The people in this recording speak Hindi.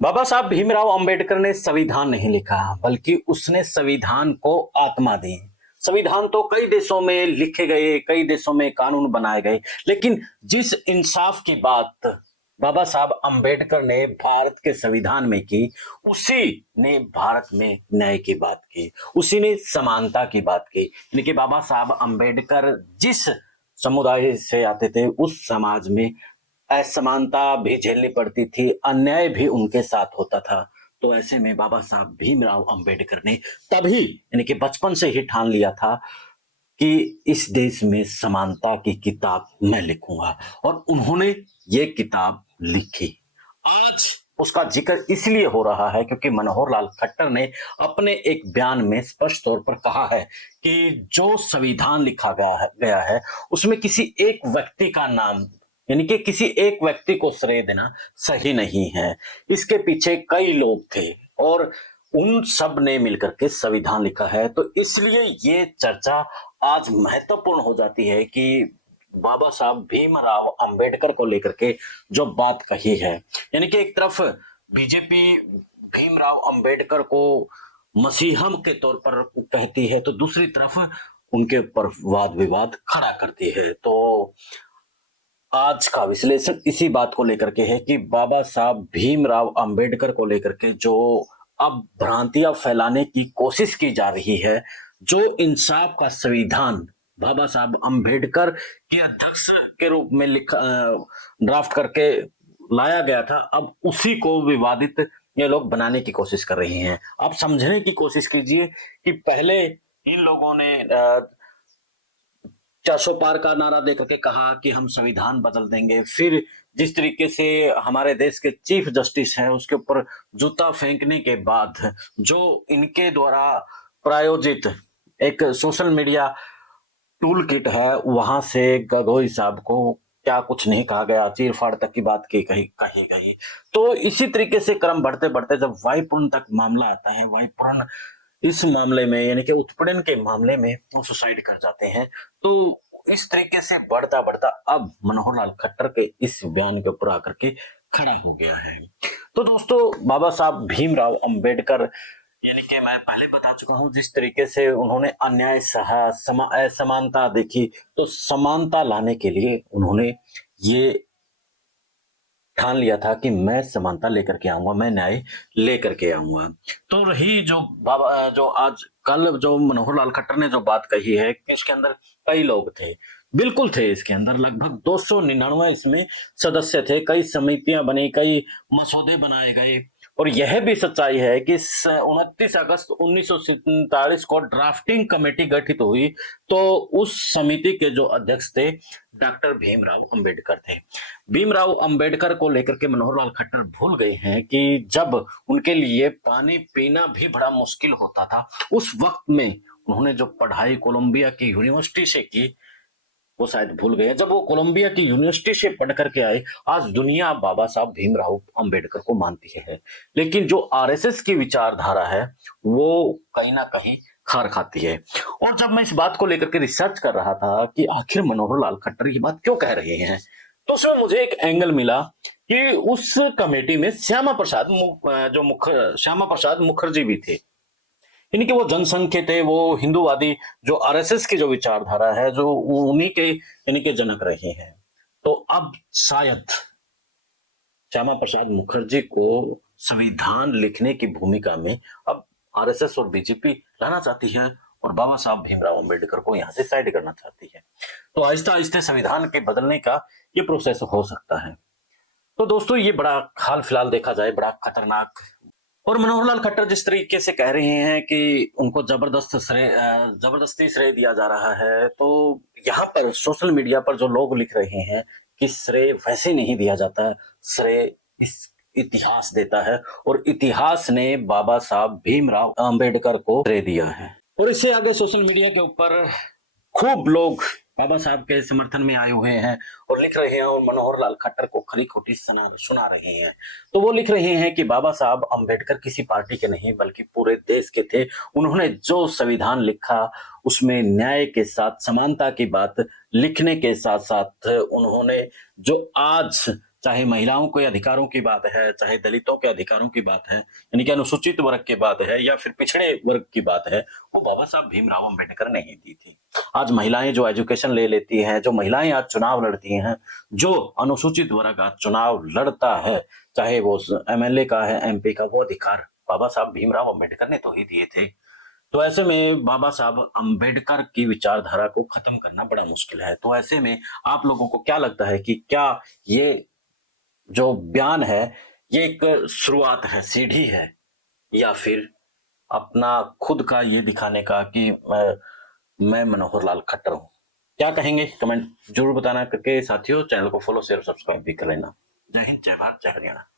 बाबा साहब भीमराव अंबेडकर ने संविधान नहीं लिखा, बल्कि उसने संविधान को आत्मा दी। संविधान तो कई देशों में लिखे गए, कई देशों में कानून बनाए गए, लेकिन जिस इंसाफ की बात बाबा साहब अंबेडकर ने भारत के संविधान में की, उसी ने भारत में न्याय की बात की, उसी ने समानता की बात की। यानी कि बाबा साहब अंबेडकर जिस समुदाय से आते थे, उस समाज में असमानता भी झेलनी पड़ती थी, अन्याय भी उनके साथ होता था। तो ऐसे में बाबा साहब भीमराव अंबेडकर ने तभी यानी कि बचपन से ही ठान लिया था कि इस देश में समानता की किताब मैं लिखूंगा, और उन्होंने ये किताब लिखी। आज उसका जिक्र इसलिए हो रहा है क्योंकि मनोहर लाल खट्टर ने अपने एक बयान में स्पष्ट तौर पर कहा है कि जो संविधान लिखा गया है उसमें किसी एक व्यक्ति का नाम यानी कि किसी एक व्यक्ति को श्रेय देना सही नहीं है। इसके पीछे कई लोग थे और उन सब ने मिलकर के संविधान लिखा है। तो इसलिए ये चर्चा आज महत्वपूर्ण हो जाती है कि बाबा साहब भीमराव अंबेडकर को लेकर के जो बात कही है, यानी कि एक तरफ बीजेपी भीमराव अंबेडकर को मसीहा के तौर पर कहती है, तो दूसरी तरफ उनके ऊपर वाद विवाद खड़ा करती है। तो आज का विश्लेषण इसी बात को लेकर के है कि बाबा साहब भीमराव अंबेडकर को लेकर के जो अब भ्रांतियां फैलाने की कोशिश की जा रही है, जो इंसाफ का संविधान बाबा साहब अंबेडकर के अध्यक्ष के रूप में लिखा ड्राफ्ट करके लाया गया था, अब उसी को विवादित ये लोग बनाने की कोशिश कर रहे हैं। आप समझने की कोशिश कीजिए कि पहले इन लोगों ने 400 पार का नारा देकर के कहा कि हम संविधान बदल देंगे। फिर जिस तरीके से हमारे देश के चीफ जस्टिस हैं उसके ऊपर जूता फेंकने के बाद जो इनके द्वारा प्रायोजित एक सोशल मीडिया टूल किट है, वहां से गगोई साहब को क्या कुछ नहीं कहा गया, चीर फाड़ तक की बात कही गई। तो इसी तरीके से क्रम बढ़ते बढ़ते जब वायुपूर्ण तक मामला आता है, वायुपूर्ण इस मामले में यानी कि उत्पीड़न के मामले में वो सुसाइड कर जाते हैं। तो इस तरीके से बढ़ता बढ़ता अब मनोहर लाल खट्टर के इस बयान के ऊपर आकर के खड़ा हो गया है। तो दोस्तों, बाबा साहब भीमराव अंबेडकर यानी कि मैं पहले बता चुका हूं, जिस तरीके से उन्होंने अन्याय सहा, असमानता देखी, तो समानता लाने के लिए उन्होंने ये ठान लिया था कि मैं समानता लेकर के आऊंगा, मैं न्याय लेकर के आऊंगा। तो रही जो बाबा जो आज कल जो मनोहर लाल खट्टर ने जो बात कही है कि इसके अंदर कई लोग थे, बिल्कुल थे। इसके अंदर लगभग 299 इसमें सदस्य थे, कई समितियां बनी, कई मसौदे बनाए गए, और यह भी सच्चाई है कि 29 अगस्त 1947 को ड्राफ्टिंग कमेटी गठित हुई, तो उस समिति के जो अध्यक्ष थे डॉक्टर भीमराव अंबेडकर थे। भीमराव अंबेडकर को लेकर के मनोहर लाल खट्टर भूल गए हैं कि जब उनके लिए पानी पीना भी बड़ा मुश्किल होता था, उस वक्त में उन्होंने जो पढ़ाई कोलंबिया की यूनिवर्सिटी से की, वो शायद भूल गए। जब वो कोलंबिया की यूनिवर्सिटी से पढ़ करके आए, आज दुनिया बाबा साहब भीमराव अंबेडकर को मानती है, लेकिन जो आरएसएस की विचारधारा है वो कहीं ना कहीं खार खाती है। और जब मैं इस बात को लेकर के रिसर्च कर रहा था कि आखिर मनोहर लाल खट्टर ये बात क्यों कह रहे हैं, तो उसमें मुझे एक एंगल मिला कि उस कमेटी में श्यामा प्रसाद मुखर्जी भी थे। यानी कि वो जनसंघ के थे, वो हिंदूवादी जो आरएसएस की जो विचारधारा है, जो उन्हीं के यानी कि जनक रहे हैं। तो अब शायद श्यामा प्रसाद मुखर्जी को संविधान लिखने की भूमिका में अब आरएसएस और बीजेपी लाना चाहती है, और बाबा साहब भीमराव अंबेडकर को यहां से साइड करना चाहती है। तो आहिस्ता आहिस्ता संविधान के बदलने का ये प्रोसेस हो सकता है। तो दोस्तों, ये बड़ा हाल फिलहाल देखा जाए बड़ा खतरनाक। और मनोहर लाल खट्टर जिस तरीके से कह रहे हैं कि उनको जबरदस्ती श्रेय दिया जा रहा है, तो यहाँ पर सोशल मीडिया पर जो लोग लिख रहे हैं कि श्रेय वैसे नहीं दिया जाता, श्रेय इस इतिहास देता है, और इतिहास ने बाबा साहब भीमराव अंबेडकर को श्रेय दिया है। और इससे आगे सोशल मीडिया के ऊपर खूब लोग बाबा साहब के समर्थन में आए हुए हैं और लिख रहे हैं, और मनोहर लाल खट्टर को खरी खोटी सुना रहे हैं। तो वो लिख रहे हैं कि बाबा साहब अंबेडकर किसी पार्टी के नहीं बल्कि पूरे देश के थे। उन्होंने जो संविधान लिखा उसमें न्याय के साथ समानता की बात लिखने के साथ साथ उन्होंने जो आज चाहे महिलाओं के अधिकारों की बात है, चाहे दलितों के अधिकारों की बात है, यानी कि अनुसूचित वर्ग की बात है या फिर पिछड़े वर्ग की बात है, वो बाबा साहब भीमराव अंबेडकर ने ही दी थी। आज महिलाएं जो एजुकेशन ले लेती हैं, जो महिलाएं आज चुनाव लड़ती हैं, जो अनुसूचित वर्ग आज चुनाव लड़ता है, चाहे वो एमएलए का है, एमपी का, वो अधिकार बाबा साहब भीमराव अंबेडकर ने तो ही दिए थे। तो ऐसे में बाबा साहब अंबेडकर की विचारधारा को खत्म करना बड़ा मुश्किल है। तो ऐसे में आप लोगों को क्या लगता है कि क्या ये जो बयान है ये एक शुरुआत है, सीढ़ी है, या फिर अपना खुद का ये दिखाने का कि मैं मनोहर लाल खट्टर हूं? क्या कहेंगे कमेंट जरूर बताना करके साथियों। चैनल को फॉलो शेयर सब्सक्राइब भी कर लेना। जय हिंद, जय भारत, जय हरियाणा।